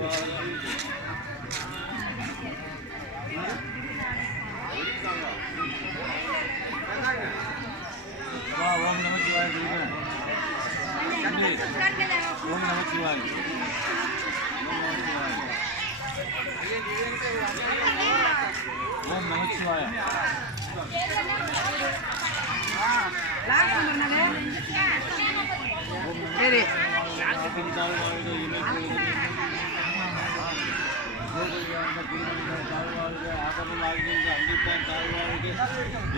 ஓம் நமச்சிவாய ஓம் நமச்சிவாய் ஓம் நமச்சிவாய சரி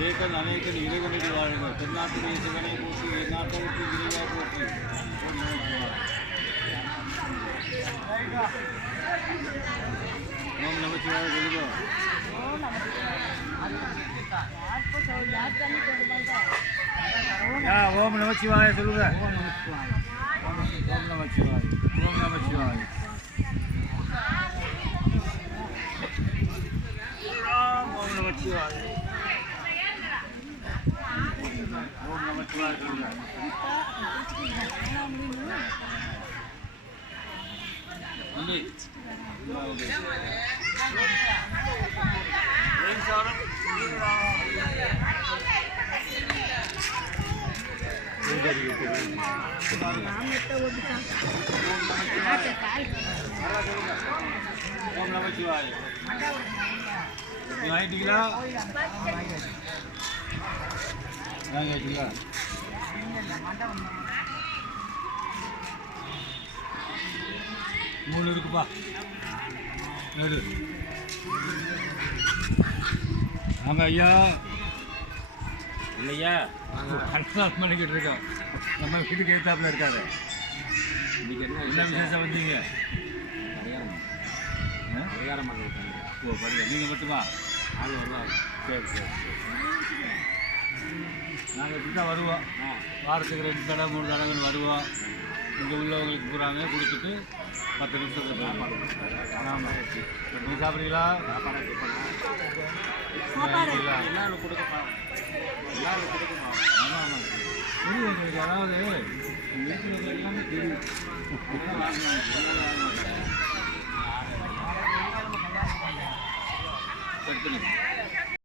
ஏகன் அநேகன் இறைவனுக்கு வாழ்க தென்னாட்டுடைய சிவனை போற்றி எந்நாட்டவருக்கு இறைவா போற்றி ஓம் நமச்சிவாய சொல்லுங்க ஓம் நமச்சிவாய சொல்லுங்க ஓம் நமச்சிவாய ஓம் நமச்சிவாய ஓம் நமச்சிவாய ஓம் நமச்சிவாய சொல்லுங்க ஓம் நமச்சிவாய வாங்கிட்டீங்களா வாங்கிட்டீங்களா 3 இருக்குப்பா நடு ஆமாம் ஐயா இல்லையா கன்ஃபார்ம் பண்ணிக்கிட்டு இருக்கோம் நம்ம வீட்டுக்கு எதிர்த்தாப்புல இருக்காரு இன்னைக்கு என்ன விசேஷம் வந்தீங்க பரிகாரம் பண்ணிருக்காங்க ஓ பண்ணுங்க நீங்கள் மட்டுமா ஆள் வருவாங்க சரி சரி நாங்கள் இப்படி தான் வருவோம் வாரத்துக்கு 2 தடவை 3 தடவைன்னு வருவோம் இங்கே உள்ளவங்களுக்கு பூராமே கொடுத்துட்டு 10 நிமிஷத்துக்கு ஆமாம் நீங்கள் சாப்பிட்றீங்களா எல்லாரும் கொடுக்கமா எல்லாரும் கொடுக்குமா ஆமாம் ஆமாம் தெரியும் எங்களுக்கு அதாவது வீட்டில் எல்லாமே தெரியும் எடுத்துங்க